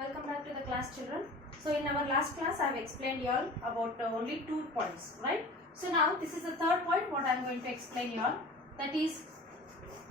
Welcome back to the class, children. So in our last class I have explained you all about only 2 points, right? So now this is the third point what I am going to explain you all, that is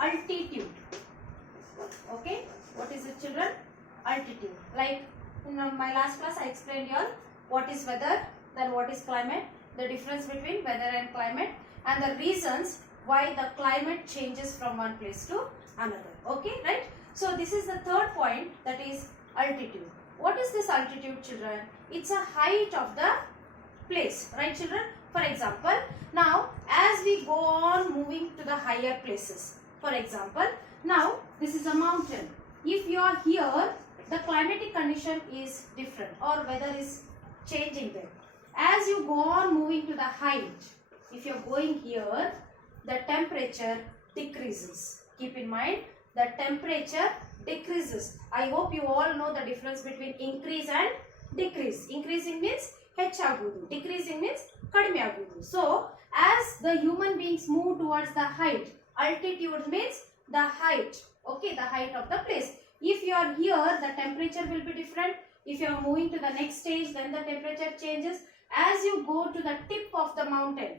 altitude. Okay, what is it, children? Altitude. Like in my last class I explained you all what is weather, then what is climate, the difference between weather and climate, and the reasons why the climate changes from one place to another. Okay, right? So this is the third point, that is altitude. What is this altitude, children? It's a height of the place, right, children? For example, now as we go on moving to the higher places, for example, now this is a mountain. If you are here, the climatic condition is different or weather is changing there. As you go on moving to the height, if you are going here, the temperature decreases. Keep in mind, the temperature decreases. I hope you all know the difference between increase and decrease. Increasing means ಹೆಚ್ಚಾಗುವುದು, decreasing means ಕಡಿಮೆ ಆಗುವುದು. So as the human beings move towards the height, altitude means the height, okay, the height of the place. If you are here, the temperature will be different. If you are moving to the next stage, then the temperature changes. As you go to the tip of the mountain,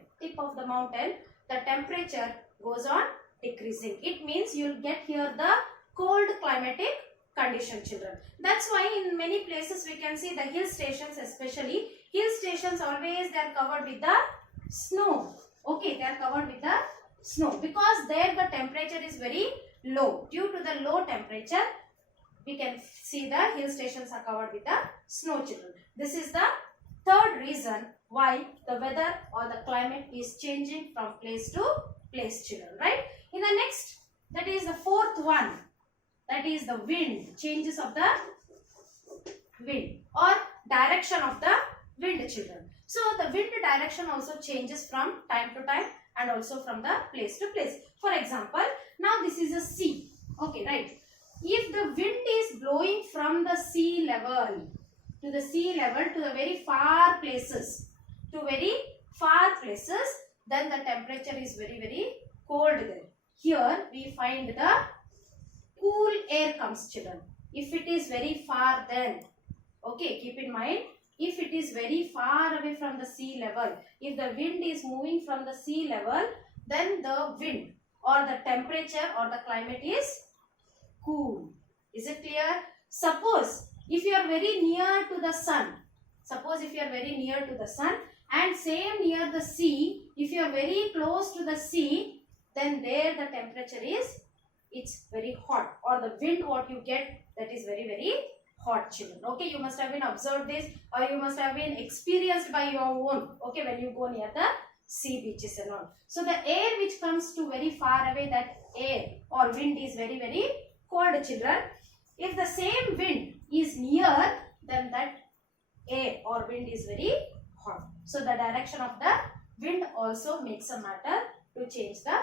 the temperature goes on decreasing. It means you will get here the cold climatic condition, children. That's why in many places we can see the hill stations, especially hill stations, always they are covered with the snow. Okay, they are covered with the snow because there the temperature is very low. Due to the low temperature, we can see the hill stations are covered with the snow, children. This is the third reason why the weather or the climate is changing from place to place, children, right? In the next, that is the fourth one, that is the wind, changes of the wind or direction of the wind, children. So the wind direction also changes from time to time and also from the place to place. For example, now this is a sea. Okay, right? If the wind is blowing from the sea level to the very far places, then the temperature is very cold there. Here we find the cool air comes, children. If it is very far, then okay, keep in mind, if it is very far away from the sea level, if the wind is moving from the sea level, then the wind or the temperature or the climate is cool. Is it clear? Suppose if you are very near to the sun, and same near the sea, if you are very close to the sea, then there the temperature is, it's very hot, or the wind what you get, that is very hot, children. Okay, you must have been observed this, or you must have been experienced by your own, okay, when you go near the sea beaches and all. So the air which comes to very far away, that air or wind is very cold, children. If the same wind is near, then that air or wind is very hot. So the direction of the wind also makes a matter to change the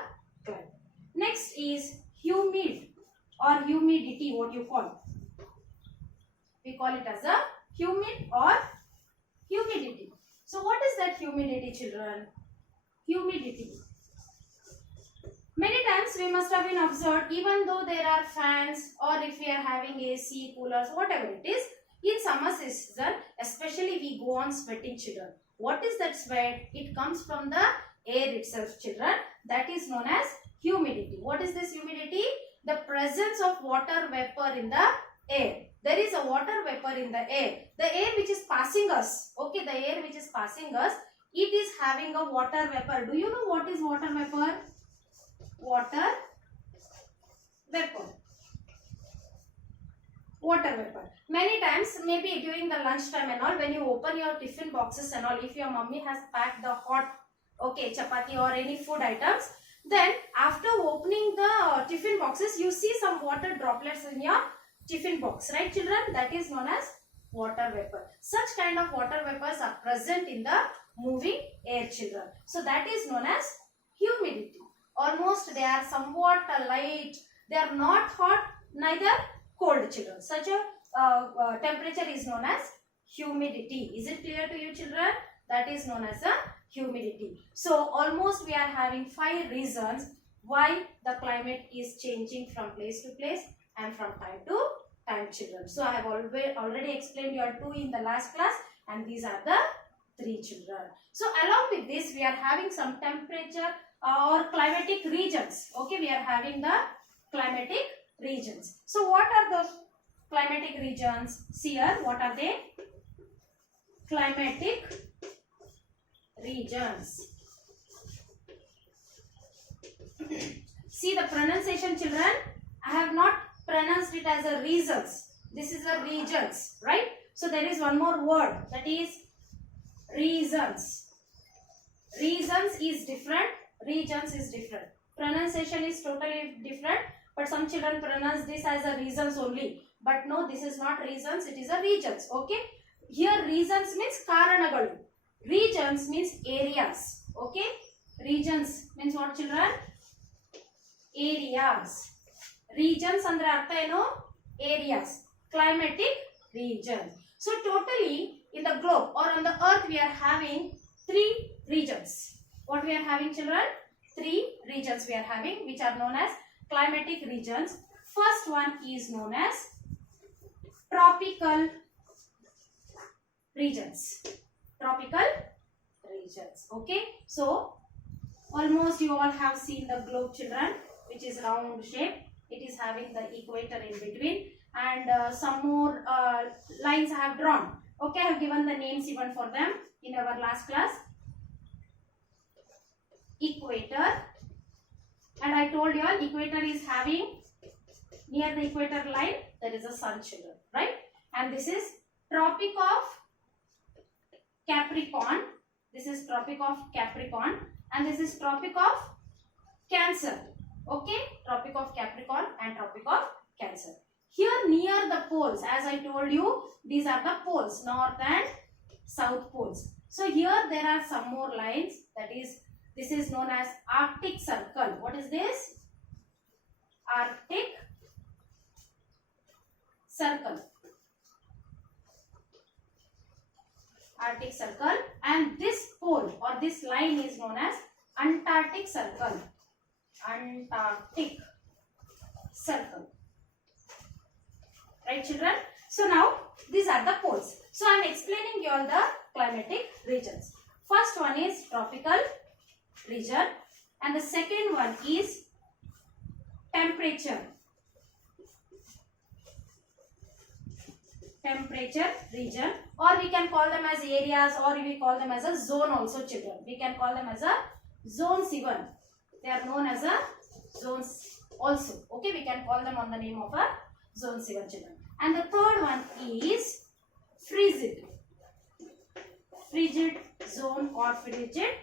climate. Next is humid or humidity, what you call. We call it as a humid or humidity. So what is that humidity, children? Humidity. Many times we must have been observed, even though there are fans or if we are having AC, coolers, whatever it is, in summer season, especially we go on sweating, children. What is that sweat? It comes from the air itself, children. That is known as humidity. What is this humidity? The presence of water vapor in the air. There is a water vapor in the air. The air which is passing us, okay, the air which is passing us, it is having a water vapor. Do you know what is water vapor? Water vapor. Water vapor. Many times, maybe during the lunch time and all, when you open your tiffin boxes and all, if your mummy has packed the hot, okay, chapati or any food items, then after opening the tiffin boxes, you see some water droplets in your tiffin box, right, children? That is known as water vapor. Such kind of water vapors are present in the moving air, children. So that is known as humidity. Almost they are somewhat light. They are not hot, neither cold, children. Such a temperature is known as humidity. Is it clear to you, children? That is known as a humidity. So almost we are having 5 reasons why the climate is changing from place to place and from time to time children. So I have already explained your 2 in the last class, and these are the 3 children. So along with this we are having some temperature or climatic regions. Okay, we are having the climatic regions. So what are those climatic regions? See here, what are they? Climatic regions. See the pronunciation, children. I have not pronounced it as a regions. This is a regions, right? So there is one more word, that is reasons. Reasons is different, regions is different. Pronunciation is totally different, but some children pronounce this as a reasons only. But no, this is not reasons, it is a regions. Okay. Here regions means karanagalu. Regions means areas. Okay. Regions means what, children? Areas. Regions andre artha eno? Areas. Climatic region. So totally in the globe or on the earth we are having 3 regions. What we are having, children? 3 regions we are having, which are known as climatic regions. First one is known as tropical regions. Tropical regions. Okay. So almost you all have seen the globe, children, which is round shape. It is having the equator in between, and some more lines I have drawn. Okay, I have given the names even for them in our last class. Equator, and I told you all equator is having, near the equator line there is a sun, children, right? And this is Tropic of Capricorn. This is Tropic of Capricorn, and this is Tropic of Cancer. Okay, Tropic of Capricorn and Tropic of Cancer. Here near the poles, as I told you, these are the poles, north and south poles. So here there are some more lines, that is, this is known as Arctic Circle. What is this? Arctic Circle. Arctic Circle, and this pole or this line is known as Antarctic Circle. Antarctic Circle. Right, children? So now these are the poles. So I am explaining you all the climatic regions. First one is tropical region, and the second one is temperature region, or we can call them as areas, or we call them as a zone also, children. We can call them as a zones even. They are known as a zones also. Okay, we can call them on the name of a zones even, children. And the third one is frigid zone or frigid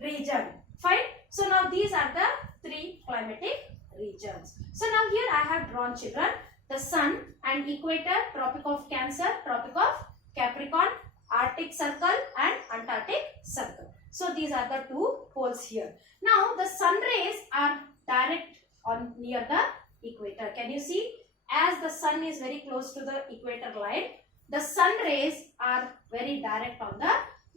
region. Fine. So now these are the 3 climatic regions. So now here I have drawn, children, the sun and equator, Tropic of Cancer, Tropic of Capricorn, Arctic Circle and Antarctic Circle. So these are the 2 poles here. Now the sun rays are direct on near the equator. Can you see? As the sun is very close to the equator line, the sun rays are very direct on the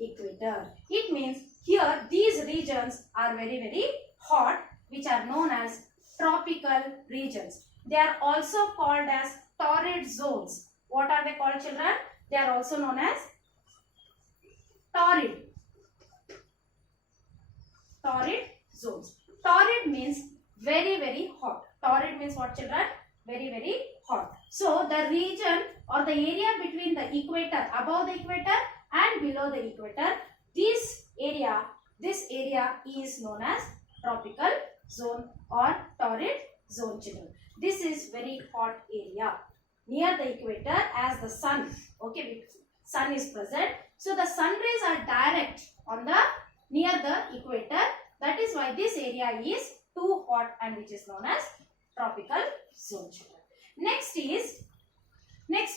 equator. It means here these regions are very hot, which are known as tropical regions. They are also called as torrid zones. What are they called, children? They are also known as torrid zones. Torrid means very hot. Torrid means what, children? Very hot. So the region or the area between the equator, above the equator and below the equator, this area is known as tropical zone or torrid zone, children. This is very hot area near the equator, as the sun, okay, sun is present. So the sun rays are direct on the near the equator. That is why this area is too hot, and which is known as tropical zone, children. Next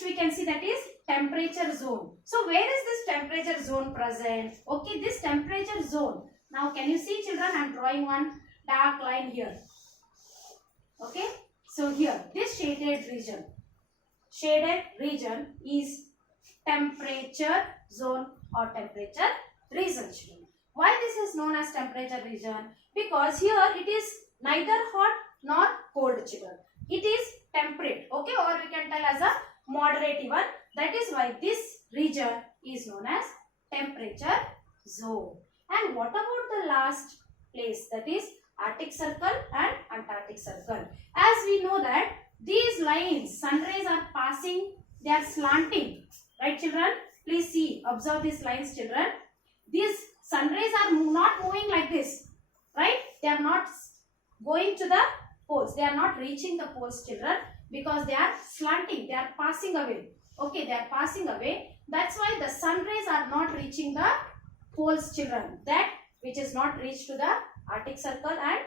we can see that is temperature zone. So where is this temperature zone present? Okay, this temperature zone. Now can you see, children? I am drawing one dark line here. Okay, so here this shaded region is temperature zone or temperature region, children. Why this is known as temperature region? Because here it is neither hot nor cold, children. it is temperate, okay, or we can tell as a moderate even. That is why this region is known as temperature zone. And what about the last place, that is Arctic Circle and Antarctic Circle? As we know that these lines, sun rays are passing, they are slanting, right children? Please see, observe these lines children. These sun rays are not moving like this, right? They are not going to the poles, they are not reaching the poles children, because they are slanting, they are passing away, okay, they are passing away. That's why the sun rays are not reaching the poles children, that which is not reached to the Arctic Circle and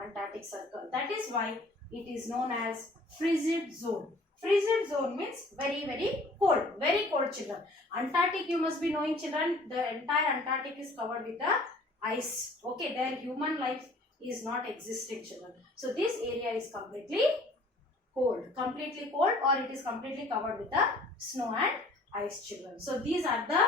Antarctic Circle. That is why it is known as frigid zone. Frigid zone means very cold children. Antarctic, you must be knowing children, the entire Antarctic is covered with the ice, okay, there human life is not existing children. So this area is completely cold, or it is completely covered with the snow and ice children. So these are the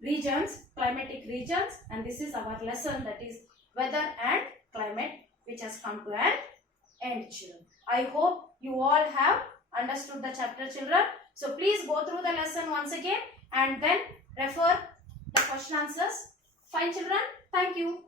regions, climatic regions, and this is our lesson, that is weather and climate, which has come to an end children. I hope you all have understood the chapter children. So please go through the lesson once again and then refer the question answers. Fine children, thank you.